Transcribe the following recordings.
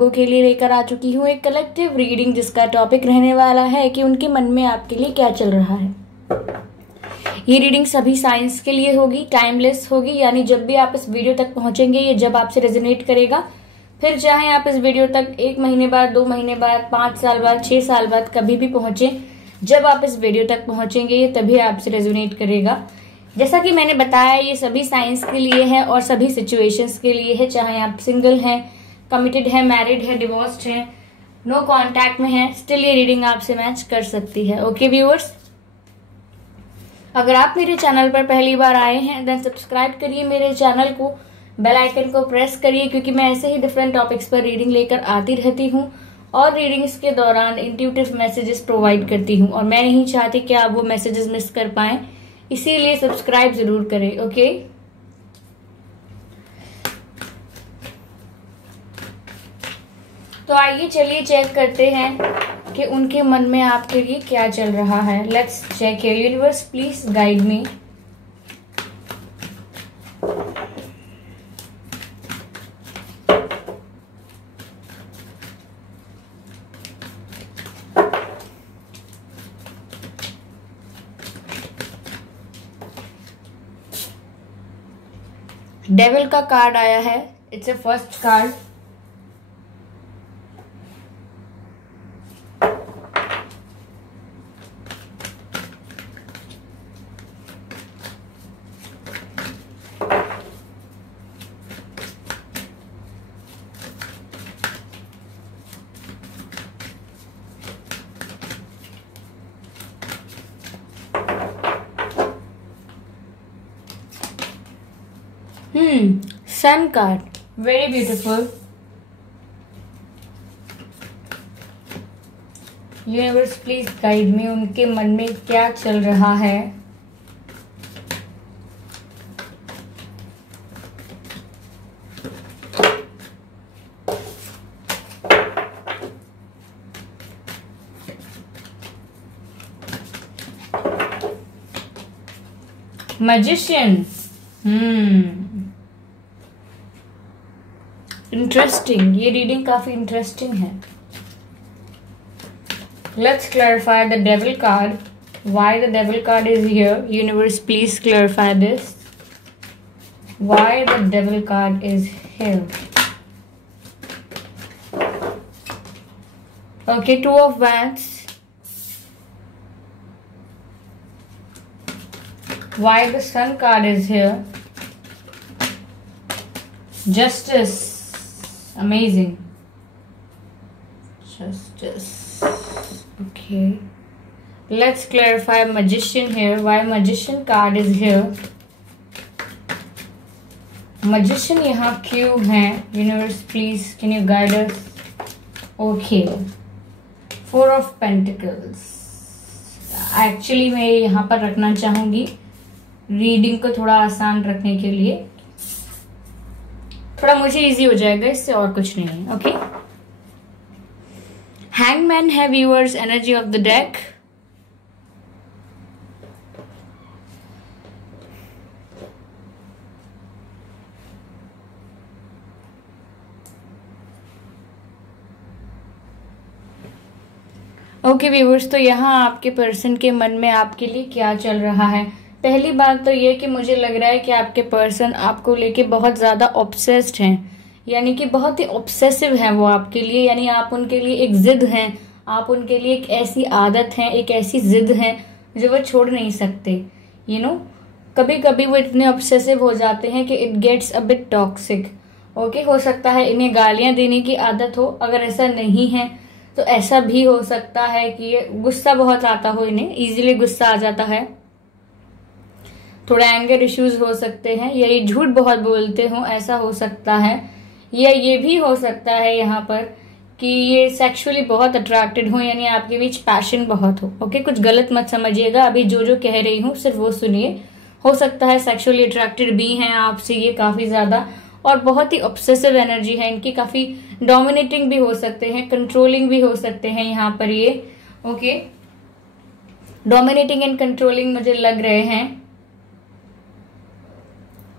लोगों के लिए लेकर आ चुकी हूँ एक कलेक्टिव रीडिंग, जिसका टॉपिक रहने वाला है कि उनके मन में आपके लिए क्या चल रहा है। ये रीडिंग सभी साइंस के लिए होगी, टाइमलेस होगी, यानी जब भी आप इस वीडियो तक पहुंचेंगे ये जब आपसे रेजोनेट करेगा, फिर चाहे आप इस वीडियो तक 1 महीने बाद, 2 महीने बाद, 5 साल बाद, 6 साल बाद कभी भी पहुंचे, जब आप इस वीडियो तक पहुंचेंगे ये तभी आपसे रेजोनेट करेगा। जैसा कि मैंने बताया, ये सभी साइंस के लिए है और सभी सिचुएशंस के लिए है, चाहे आप सिंगल हैं, कमिटेड है, मैरिड है, डिवोर्स्ड है, नो कांटेक्ट में है, स्टिल ये रीडिंग आपसे मैच कर सकती है। ओके व्यूअर्स, अगर आप मेरे चैनल पर पहली बार आए हैं देन सब्सक्राइब करिए मेरे चैनल को, बेल आइकन को प्रेस करिए, क्योंकि मैं ऐसे ही डिफरेंट टॉपिक्स पर रीडिंग लेकर आती रहती हूँ और रीडिंग्स के दौरान इंट्यूटिव मैसेजेस प्रोवाइड करती हूँ और मैं नहीं चाहती कि आप वो मैसेजेस मिस कर पाएं, इसीलिए सब्सक्राइब जरूर करें। ओके, तो आइए चलिए चेक करते हैं कि उनके मन में आपके लिए क्या चल रहा है। Let's check here, universe please guide me. Devil का कार्ड आया है, it's a first card. Sun card, very beautiful. Universe please guide me, उनके मन में क्या चल रहा है। मैजिशियन, इंटरेस्टिंग, ये रीडिंग काफी इंटरेस्टिंग है। Let's clarify the devil card, why the devil card is here. Universe please clarify this, why the devil card is here. Okay, 2 of Wands, why the Sun card is here. Justice, amazing. Justice, okay. Let's clarify Magician here, why Magician card is here. Magician यहाँ क्यों है? Universe please can you guide us. Okay, 4 of Pentacles. Actually मैं यहाँ पर रखना चाहूंगी reading को थोड़ा आसान रखने के लिए, थोड़ा मुझे इजी हो जाएगा, इससे और कुछ नहीं है। ओके, हैंगमैन है viewers, energy of the deck. Okay viewers, तो यहाँ आपके पर्सन के मन में आपके लिए क्या चल रहा है। पहली बात तो ये कि मुझे लग रहा है कि आपके पर्सन आपको लेके बहुत ज्यादा ऑब्सेस्ड हैं, यानी कि बहुत ही ऑब्सेसिव हैं वो आपके लिए, यानी आप उनके लिए एक जिद हैं, आप उनके लिए एक ऐसी आदत है, एक ऐसी जिद है जो वो छोड़ नहीं सकते। यू नो, कभी कभी वो इतने ऑब्सेसिव हो जाते हैं कि it gets a bit toxic. Okay, हो सकता है इन्हें गालियां देने की आदत हो, अगर ऐसा नहीं है तो ऐसा भी हो सकता है कि ये गुस्सा बहुत आता हो, इन्हें इजीली गुस्सा आ जाता है, थोड़ा एंगर इश्यूज हो सकते हैं, या ये झूठ बहुत बोलते हो, ऐसा हो सकता है, या ये भी हो सकता है यहाँ पर कि ये सेक्सुअली बहुत अट्रैक्टेड हो, यानी आपके बीच पैशन बहुत हो। ओके, कुछ गलत मत समझिएगा, अभी जो जो कह रही हूँ सिर्फ वो सुनिए। हो सकता है सेक्सुअली अट्रैक्टेड भी हैं आपसे ये काफी ज्यादा, और बहुत ही ऑब्सेसिव एनर्जी है इनकी, काफी डोमिनेटिंग भी हो सकते हैं, कंट्रोलिंग भी हो सकते हैं यहाँ पर ये। ओके, डोमिनेटिंग एंड कंट्रोलिंग मुझे लग रहे हैं।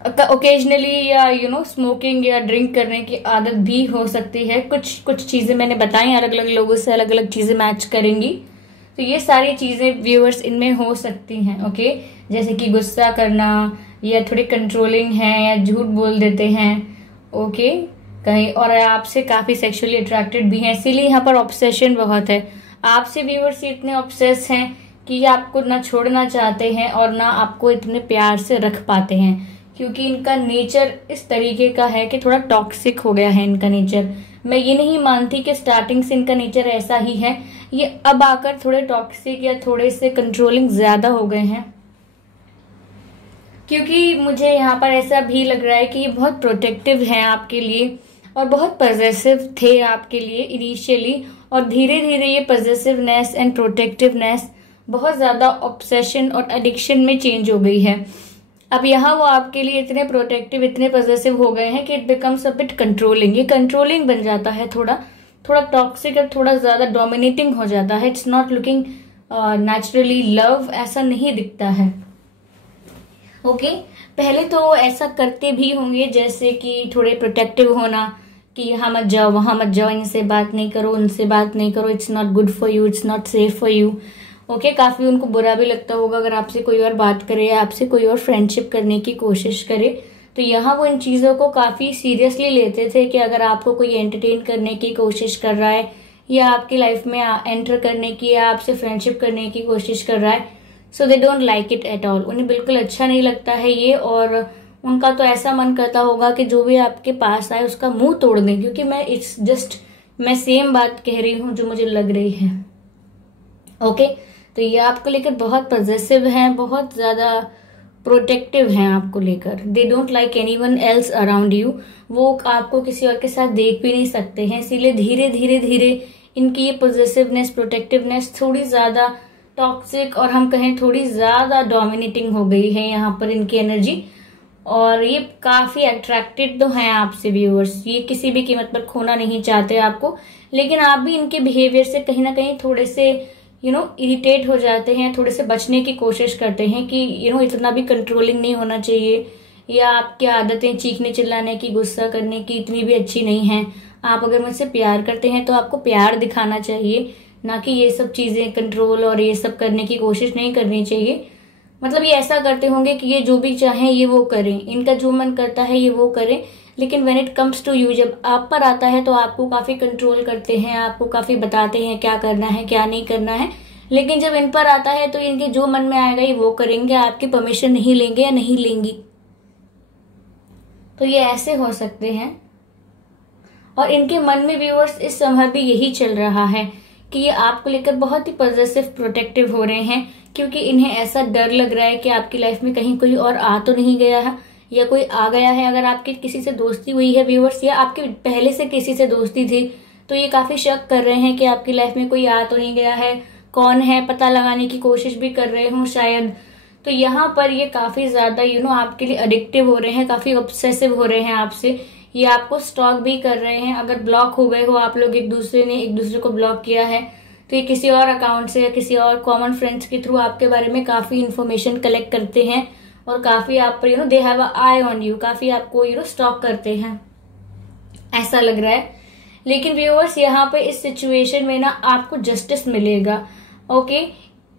ओकेजनली या स्मोकिंग या ड्रिंक करने की आदत भी हो सकती है। कुछ कुछ चीजें मैंने बताई, अलग अलग लोगों से अलग अलग चीजें मैच करेंगी, तो ये सारी चीजें व्यूअर्स इनमें हो सकती हैं। ओके, जैसे कि गुस्सा करना, या थोड़ी कंट्रोलिंग है, या झूठ बोल देते हैं। ओके, कहीं और आपसे काफी सेक्सुअली अट्रैक्टेड भी हैं, इसीलिए यहाँ पर ऑब्सेशन बहुत है। आपसे व्यूअर्स इतने ऑब्सेस हैं कि ये आपको ना छोड़ना चाहते हैं और ना आपको इतने प्यार से रख पाते हैं, क्योंकि इनका नेचर इस तरीके का है कि थोड़ा टॉक्सिक हो गया है इनका नेचर। मैं ये नहीं मानती कि स्टार्टिंग से इनका नेचर ऐसा ही है, ये अब आकर थोड़े टॉक्सिक या थोड़े से कंट्रोलिंग ज्यादा हो गए हैं, क्योंकि मुझे यहाँ पर ऐसा भी लग रहा है कि ये बहुत प्रोटेक्टिव हैं आपके लिए और बहुत पॉजेसिव थे आपके लिए इनिशियली, और धीरे धीरे ये पॉजेसिवनेस एंड प्रोटेक्टिवनेस बहुत ज्यादा ऑब्सेशन और एडिक्शन में चेंज हो गई है। अब यहाँ वो आपके लिए इतने प्रोटेक्टिव, इतने पॉजेसिव हो गए हैं कि it becomes a bit controlling. ये कंट्रोलिंग बन जाता है, थोड़ा थोड़ा टॉक्सिक और थोड़ा ज्यादा डोमिनेटिंग हो जाता है। It's not looking naturally love, ऐसा नहीं दिखता है। ओके, पहले तो ऐसा करते भी होंगे, जैसे कि थोड़े प्रोटेक्टिव होना कि यहाँ मत जाओ, वहां मत जाओ, इनसे बात नहीं करो, उनसे बात नहीं करो, it's not good for you, it's not safe for you. Okay, काफी उनको बुरा भी लगता होगा अगर आपसे कोई और बात करे या आपसे कोई और फ्रेंडशिप करने की कोशिश करे। तो यहाँ वो इन चीजों को काफी सीरियसली लेते थे कि अगर आपको कोई एंटरटेन करने की कोशिश कर रहा है या आपकी लाइफ में एंटर करने की या आपसे फ्रेंडशिप करने की कोशिश कर रहा है, so they don't like it at all. उन्हें बिल्कुल अच्छा नहीं लगता है ये, और उनका तो ऐसा मन करता होगा कि जो भी आपके पास आए उसका मुंह तोड़ दें, क्योंकि मैं सेम बात कह रही हूँ जो मुझे लग रही है। ओके, तो ये आपको लेकर बहुत पॉजेसिव हैं, बहुत ज्यादा प्रोटेक्टिव हैं आपको लेकर। दे don't like anyone else around you. वो आपको किसी और के साथ देख भी नहीं सकते हैं, इसीलिए धीरे धीरे धीरे इनकी ये पॉजेसिवनेस, प्रोटेक्टिवनेस थोड़ी ज्यादा टॉक्सिक और हम कहें थोड़ी ज्यादा डोमिनेटिंग हो गई है यहाँ पर इनकी एनर्जी। और ये काफी अट्रैक्टेड तो हैं आपसे व्यूअर्स, ये किसी भी कीमत पर खोना नहीं चाहते आपको, लेकिन आप भी इनके बिहेवियर से कहीं ना कहीं थोड़े से इरिटेट हो जाते हैं, थोड़े से बचने की कोशिश करते हैं कि इतना भी कंट्रोलिंग नहीं होना चाहिए, या आपकी आदतें चीखने चिल्लाने की, गुस्सा करने की इतनी भी अच्छी नहीं है। आप अगर मुझसे प्यार करते हैं तो आपको प्यार दिखाना चाहिए, ना कि ये सब चीजें कंट्रोल और ये सब करने की कोशिश नहीं करनी चाहिए। मतलब ये ऐसा करते होंगे कि ये जो भी चाहें ये वो करें, इनका जो मन करता है ये वो करें, लेकिन when it comes to you, जब आप पर आता है तो आपको काफी कंट्रोल करते हैं, आपको काफी बताते हैं क्या करना है क्या नहीं करना है। लेकिन जब इन पर आता है तो इनके जो मन में आएगा ये वो करेंगे, आपकी परमिशन नहीं लेंगे या नहीं लेंगी। तो ये ऐसे हो सकते हैं, और इनके मन में व्यूअर्स इस समय भी यही चल रहा है कि ये आपको लेकर बहुत ही पॉजिटिव, प्रोटेक्टिव हो रहे हैं, क्योंकि इन्हें ऐसा डर लग रहा है कि आपकी लाइफ में कहीं कोई और आ तो नहीं गया है, या कोई आ गया है। अगर आपकी किसी से दोस्ती हुई है व्यूअर्स, या आपकी पहले से किसी से दोस्ती थी, तो ये काफी शक कर रहे हैं कि आपकी लाइफ में कोई आ तो नहीं गया है, कौन है पता लगाने की कोशिश भी कर रहे हो शायद। तो यहाँ पर ये काफी ज्यादा आपके लिए एडिक्टिव हो रहे हैं, काफी ऑब्सेसिव हो रहे हैं आपसे। ये आपको स्टॉक भी कर रहे हैं। अगर ब्लॉक हो गए हो आप लोग, एक दूसरे को ब्लॉक किया है, तो ये किसी और अकाउंट से या किसी और कॉमन फ्रेंड्स के थ्रू आपके बारे में काफी इन्फॉर्मेशन कलेक्ट करते हैं, और काफी आप पर they have a I on you, काफी आपको स्टॉक करते हैं, ऐसा लग रहा है। लेकिन व्यूअर्स यहाँ पे इस सिचुएशन में ना आपको जस्टिस मिलेगा। ओके,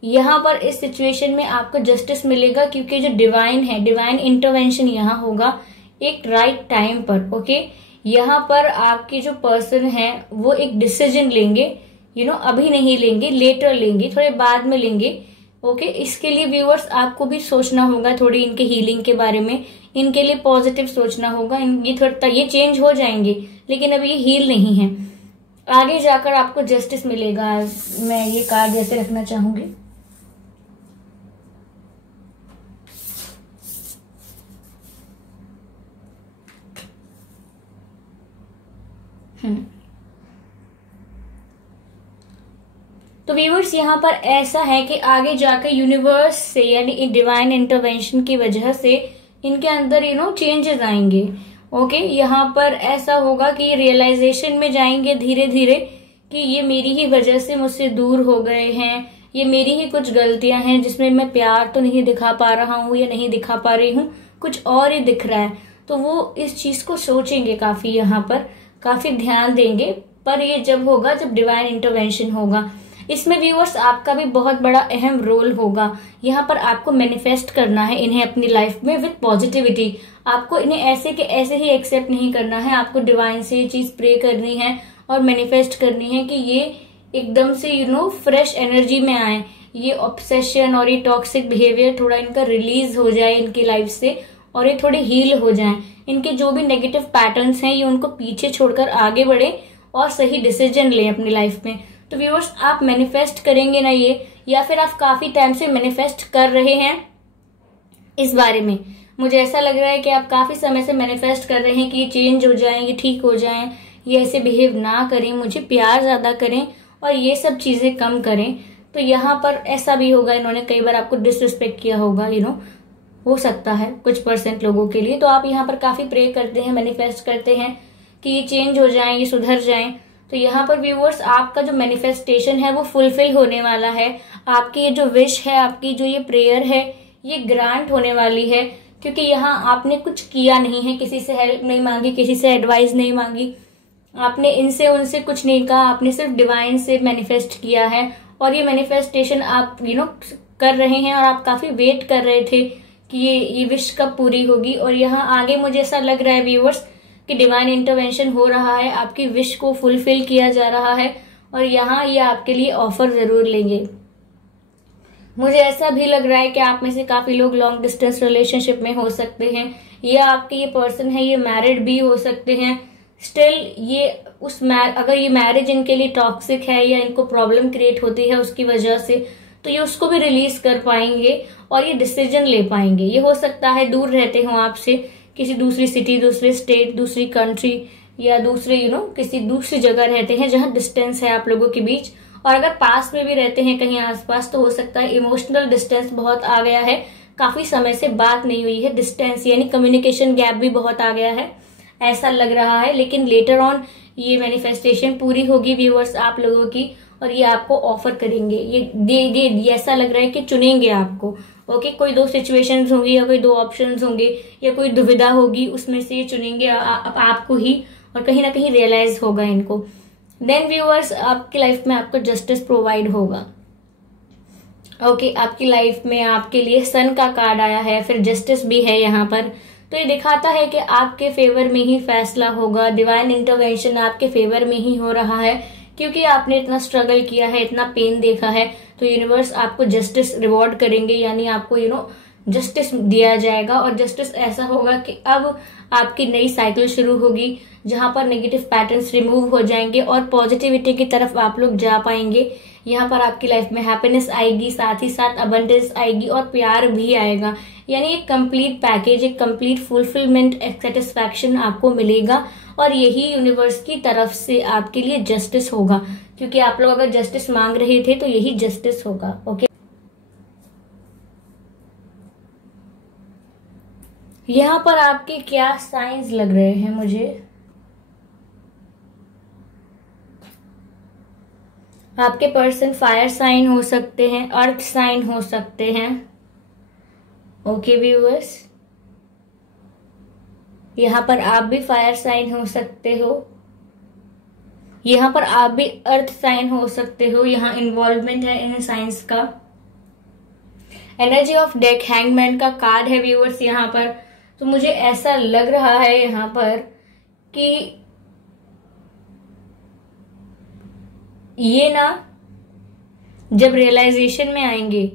यहाँ पर इस सिचुएशन में आपको जस्टिस मिलेगा, क्योंकि जो डिवाइन है, डिवाइन इंटरवेंशन यहाँ होगा एक राइट टाइम पर। ओके, यहाँ पर आपके जो पर्सन है वो एक डिसीजन लेंगे, अभी नहीं लेंगे, लेटर लेंगे, थोड़े बाद में लेंगे। ओके, इसके लिए व्यूअर्स आपको भी सोचना होगा थोड़ी इनके हीलिंग के बारे में, इनके लिए पॉजिटिव सोचना होगा। ये चेंज हो जाएंगे, लेकिन अभी ये हील नहीं है। आगे जाकर आपको जस्टिस मिलेगा। मैं ये कार्ड जैसे रखना चाहूंगी। तो व्यूअर्स यहाँ पर ऐसा है कि आगे जाकर यूनिवर्स से यानी डिवाइन इंटरवेंशन की वजह से इनके अंदर चेंजेस आएंगे। ओके, यहाँ पर ऐसा होगा कि ये रियलाइजेशन में जाएंगे धीरे धीरे कि ये मेरी ही वजह से मुझसे दूर हो गए हैं, ये मेरी ही कुछ गलतियां हैं जिसमें मैं प्यार तो नहीं दिखा पा रहा हूँ या नहीं दिखा पा रही हूँ, कुछ और ही दिख रहा है, तो वो इस चीज को सोचेंगे, काफी यहाँ पर काफी ध्यान देंगे। पर ये जब होगा जब डिवाइन इंटरवेंशन होगा। इसमें व्यूअर्स आपका भी बहुत बड़ा अहम रोल होगा। यहाँ पर आपको मैनिफेस्ट करना है इन्हें अपनी लाइफ में विद पॉजिटिविटी। आपको इन्हें ऐसे के ऐसे ही एक्सेप्ट नहीं करना है, आपको डिवाइन से ये चीज प्रे करनी है और मैनिफेस्ट करनी है कि ये एकदम से फ्रेश एनर्जी में आए, ये ऑब्सेशन और ये टॉक्सिक बिहेवियर थोड़ा इनका रिलीज हो जाए इनकी लाइफ से, और ये थोड़े हील हो जाएं। इनके जो भी नेगेटिव पैटर्न्स हैं ये उनको पीछे छोड़कर आगे बढ़े और सही डिसीजन लें अपनी लाइफ में। तो व्यूअर्स आप मैनिफेस्ट करेंगे ना ये, या फिर आप काफी टाइम से मैनिफेस्ट कर रहे हैं इस बारे में, मुझे ऐसा लग रहा है कि आप काफी समय से मैनिफेस्ट कर रहे हैं कि ये चेंज हो जाएं, ये ठीक हो जाएं, ये ऐसे बिहेव ना करें, मुझे प्यार ज्यादा करें और ये सब चीजें कम करें। तो यहाँ पर ऐसा भी होगा, इन्होंने कई बार आपको डिसरिस्पेक्ट किया होगा, हो सकता है कुछ % लोगों के लिए। तो आप यहाँ पर काफी प्रे करते हैं, मैनिफेस्ट करते हैं कि ये चेंज हो जाएं, ये सुधर जाएं। तो यहाँ पर व्यूअर्स आपका जो मैनिफेस्टेशन है वो फुलफिल होने वाला है। आपकी ये जो विश है, आपकी जो ये प्रेयर है, ये ग्रांट होने वाली है, क्योंकि यहाँ आपने कुछ किया नहीं है, किसी से हेल्प नहीं मांगी, किसी से एडवाइस नहीं मांगी, आपने इनसे उनसे कुछ नहीं कहा, आपने सिर्फ डिवाइन से मैनिफेस्ट किया है। और ये मैनिफेस्टेशन आप कर रहे हैं और आप काफी वेट कर रहे थे कि ये विश कब पूरी होगी। और यहाँ आगे मुझे ऐसा लग रहा है व्यूअर्स कि डिवाइन इंटरवेंशन हो रहा है, आपकी विश को फुलफिल किया जा रहा है और यहाँ ये आपके लिए ऑफर जरूर लेंगे। मुझे ऐसा भी लग रहा है कि आप में से काफी लोग लॉन्ग डिस्टेंस रिलेशनशिप में हो सकते हैं, या आपके ये पर्सन है ये मैरिड भी हो सकते हैं। स्टिल ये अगर ये मैरिज इनके लिए टॉक्सिक है या इनको प्रॉब्लम क्रिएट होती है उसकी वजह से, तो ये उसको भी रिलीज कर पाएंगे और ये डिसीजन ले पाएंगे। ये हो सकता है दूर रहते हो आपसे, किसी दूसरी सिटी, दूसरे स्टेट, दूसरी कंट्री, या दूसरे किसी दूसरी जगह रहते हैं जहां डिस्टेंस है आप लोगों के बीच। और अगर पास में भी रहते हैं कहीं आसपास, तो हो सकता है इमोशनल डिस्टेंस बहुत आ गया है, काफी समय से बात नहीं हुई है, डिस्टेंस यानी कम्युनिकेशन गैप भी बहुत आ गया है, ऐसा लग रहा है। लेकिन लेटर ऑन ये मैनिफेस्टेशन पूरी होगी व्यूअर्स आप लोगों की, और ये आपको ऑफर करेंगे। ये ऐसा लग रहा है कि चुनेंगे आपको। ओके, कोई 2 सिचुएशंस होंगी या कोई 2 ऑप्शंस होंगे या कोई दुविधा होगी, उसमें से ये चुनेंगे आपको ही, और कहीं ना कहीं रियलाइज होगा इनको। देन व्यूअर्स आपकी लाइफ में आपको जस्टिस प्रोवाइड होगा। ओके, आपकी लाइफ में आपके लिए सन का कार्ड आया है, फिर जस्टिस भी है यहाँ पर। तो ये दिखाता है कि आपके फेवर में ही फैसला होगा, डिवाइन इंटरवेंशन आपके फेवर में ही हो रहा है, क्योंकि आपने इतना स्ट्रगल किया है, इतना पेन देखा है। तो यूनिवर्स आपको जस्टिस रिवॉर्ड करेंगे, यानी आपको जस्टिस दिया जाएगा। और जस्टिस ऐसा होगा कि अब आपकी नई साइकिल शुरू होगी, जहां पर नेगेटिव पैटर्न्स रिमूव हो जाएंगे और पॉजिटिविटी की तरफ आप लोग जा पाएंगे। यहाँ पर आपकी लाइफ में हैप्पीनेस आएगी, साथ ही साथ अबंडेंस आएगी और प्यार भी आएगा। यानी एक कंप्लीट पैकेज, एक कंप्लीट फुलफिलमेंट, एक सेटिस्फैक्शन आपको मिलेगा। और यही यूनिवर्स की तरफ से आपके लिए जस्टिस होगा, क्योंकि आप लोग अगर जस्टिस मांग रहे थे तो यही जस्टिस होगा। ओके, यहाँ पर आपके क्या साइंस लग रहे हैं मुझे? आपके पर्सन फायर साइन हो सकते हैं, अर्थ साइन हो सकते हैं। ओके व्यूअर्स, यहाँ पर आप भी फायर साइन हो सकते हो, यहाँ पर आप भी अर्थ साइन हो सकते हो। यहाँ इन्वॉल्वमेंट है इन साइंस का। एनर्जी ऑफ डेक हैंगमैन का कार्ड है व्यूअर्स यहाँ पर। तो मुझे ऐसा लग रहा है यहाँ पर कि ये ना जब रियलाइजेशन में आएंगे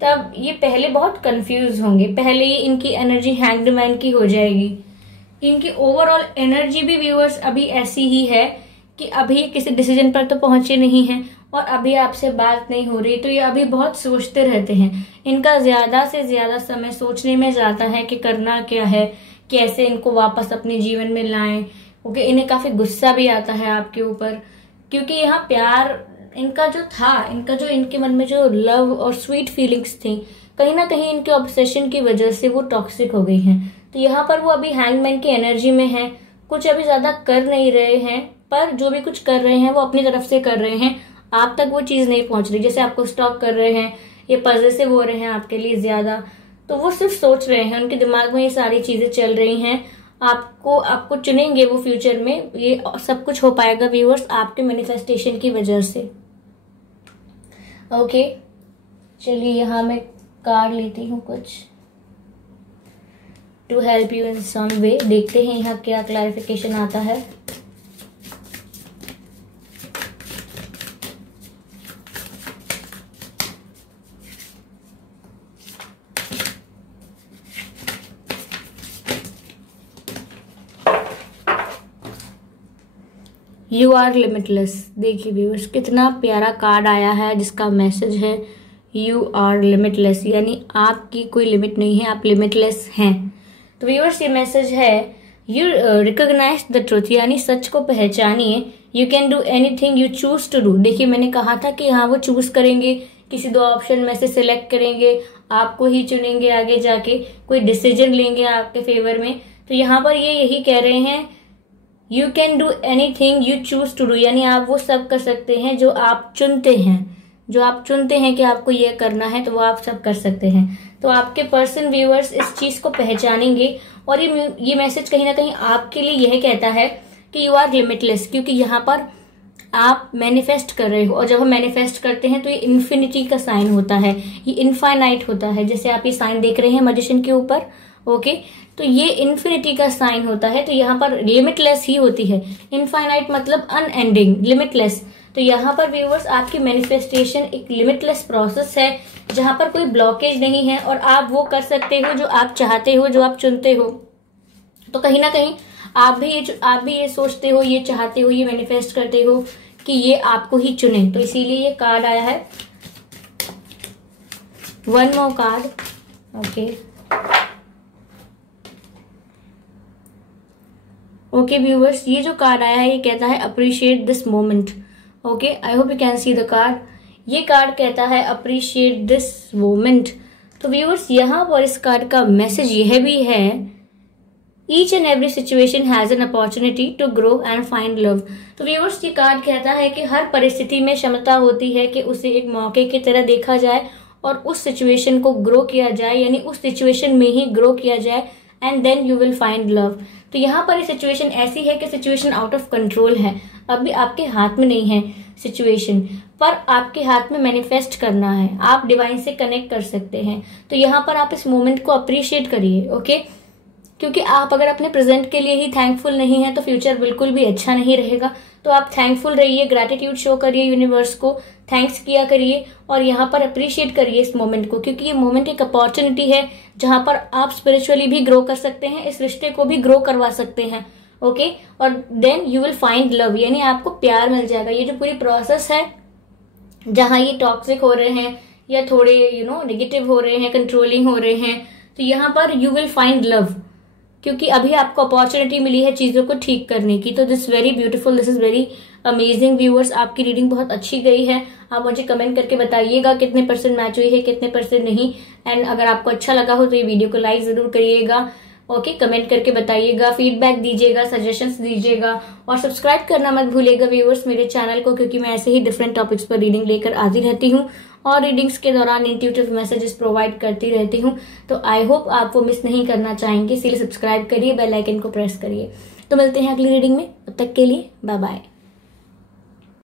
तब ये पहले बहुत कंफ्यूज होंगे। पहले ही इनकी एनर्जी हैंग्ड मैन की हो जाएगी। इनकी ओवरऑल एनर्जी भी व्यूअर्स अभी ऐसी ही है कि अभी किसी डिसीजन पर तो पहुंचे नहीं हैं और अभी आपसे बात नहीं हो रही, तो ये अभी बहुत सोचते रहते हैं। इनका ज्यादा से ज्यादा समय सोचने में जाता है कि करना क्या है, कैसे इनको वापस अपने जीवन में लाएं। ओके, इन्हें काफी गुस्सा भी आता है आपके ऊपर, क्योंकि यहाँ प्यार इनका जो था, इनका जो इनके मन में जो लव और स्वीट फीलिंग्स थी, कहीं ना कहीं इनके ऑब्सेशन की वजह से वो टॉक्सिक हो गई हैं। तो यहाँ पर वो अभी हैंगमैन की एनर्जी में है, कुछ अभी ज्यादा कर नहीं रहे हैं, पर जो भी कुछ कर रहे हैं वो अपनी तरफ से कर रहे हैं, आप तक वो चीज नहीं पहुंच रही। जैसे आपको स्टॉक कर रहे हैं, ये पॉजिटिव हो रहे हैं आपके लिए ज्यादा, तो वो सिर्फ सोच रहे हैं, उनके दिमाग में ये सारी चीजें चल रही हैं। आपको चुनेंगे वो फ्यूचर में, ये सब कुछ हो पाएगा व्यूअर्स आपके मैनिफेस्टेशन की वजह से। ओके, चलिए यहाँ मैं कार्ड लेती हूँ कुछ to help you in some way. देखते हैं यहाँ क्या क्लैरिफिकेशन आता है। You are limitless. देखिए व्यूअर्स कितना प्यारा कार्ड आया है जिसका मैसेज है यू आर लिमिटलेस, यानी आपकी कोई लिमिट नहीं है, आप लिमिटलेस हैं। तो व्यूअर्स ये मैसेज है यू रिकॉग्नाइज द ट्रूथ, यानी सच को पहचानिए। You can do anything you choose to do. देखिए मैंने कहा था कि हाँ वो चूज करेंगे, किसी 2 ऑप्शन में से सिलेक्ट करेंगे, आपको ही चुनेंगे, आगे जाके कोई डिसीजन लेंगे आपके फेवर में। तो यहाँ पर ये यही कह रहे हैं you can do anything you choose to do, यानी आप वो सब कर सकते हैं जो आप चुनते हैं। जो आप चुनते हैं कि आपको ये करना है तो वो आप सब कर सकते हैं। तो आपके पर्सन व्यूअर्स इस चीज को पहचानेंगे और ये मैसेज कहीं ना कहीं आपके लिए यह कहता है कि यू आर लिमिटलेस, क्योंकि यहाँ पर आप मैनिफेस्ट कर रहे हो और जब हम मैनिफेस्ट करते हैं तो ये इन्फिनिटी का साइन होता है, ये इनफाइनाइट होता है। जैसे आप ये साइन देख रहे हैं मैजिशियन के ऊपर, ओके, तो ये इन्फिनिटी का साइन होता है। तो यहाँ पर लिमिटलेस ही होती है, इनफाइनाइट मतलब अनएंडिंग, लिमिटलेस। तो यहाँ पर व्यूअर्स आपकी मैनिफेस्टेशन एक लिमिटलेस प्रोसेस है जहां पर कोई ब्लॉकेज नहीं है और आप वो कर सकते हो जो आप चाहते हो, जो आप चुनते हो। तो कहीं ना कहीं आप भी ये सोचते हो, ये चाहते हो, ये मैनिफेस्ट करते हो कि ये आपको ही चुने। तो इसीलिए ये कार्ड आया है। 1 मोर कार्ड, ओके व्यूअर्स, ये जो कार्ड आया है ये कहता है appreciate this moment. Okay, I hope you can see the card. ये कार्ड कहता है अप्रिशिएट दिस मोमेंट। तो व्यूअर्स यहाँ पर इस कार्ड का मैसेज यह भी है each and every situation has an opportunity to grow and find love. तो व्यूअर्स ये कार्ड कहता है कि हर परिस्थिति में क्षमता होती है कि उसे एक मौके की तरह देखा जाए और उस सिचुएशन को ग्रो किया जाए, यानी उस सिचुएशन में ही ग्रो किया जाए and then you will find love. तो यहाँ पर सिचुएशन ऐसी है कि सिचुएशन आउट ऑफ कंट्रोल है, अभी आपके हाथ में नहीं है सिचुएशन, पर आपके हाथ में मैनिफेस्ट करना है, आप डिवाइन से कनेक्ट कर सकते हैं। तो यहाँ पर आप इस मोमेंट को अप्रिशिएट करिए, ओके, क्योंकि आप अगर अपने प्रेजेंट के लिए ही थैंकफुल नहीं है तो फ्यूचर बिल्कुल भी अच्छा नहीं रहेगा। तो आप थैंकफुल रहिए, ग्रैटिट्यूड शो करिए यूनिवर्स को, थैंक्स किया करिए और यहाँ पर अप्रिशिएट करिए इस मोमेंट को, क्योंकि ये मोमेंट एक अपॉर्चुनिटी है जहां पर आप स्पिरिचुअली भी ग्रो कर सकते हैं, इस रिश्ते को भी ग्रो करवा सकते हैं, ओके, और then you will find love, यानी आपको प्यार मिल जाएगा। ये जो पूरी प्रोसेस है जहां ये टॉक्सिक हो रहे हैं या थोड़े नेगेटिव हो रहे हैं, कंट्रोलिंग हो रहे हैं, तो यहाँ पर यू विल फाइंड लव, क्योंकि अभी आपको अपॉर्चुनिटी मिली है चीजों को ठीक करने की। तो this very beautiful, this is very amazing viewers. आपकी रीडिंग बहुत अच्छी गई है। आप मुझे कमेंट करके बताइएगा कितने % मैच हुई है, कितने % नहीं। एंड अगर आपको अच्छा लगा हो तो ये वीडियो को लाइक जरूर करिएगा, ओके, कमेंट करके बताइएगा, फीडबैक दीजिएगा, सजेशंस दीजिएगा और सब्सक्राइब करना मत भूलिएगा व्यूअर्स मेरे चैनल को, क्योंकि मैं ऐसे ही डिफरेंट टॉपिक्स पर रीडिंग लेकर आती रहती हूँ और रीडिंग्स के दौरान इंट्यूटिव मैसेजेस प्रोवाइड करती रहती हूँ। तो आई होप आप वो मिस नहीं करना चाहेंगे, इसलिए सब्सक्राइब करिए, बेल आइकन को प्रेस करिए। तो मिलते हैं अगली रीडिंग में, तब तक के लिए बाय बाय।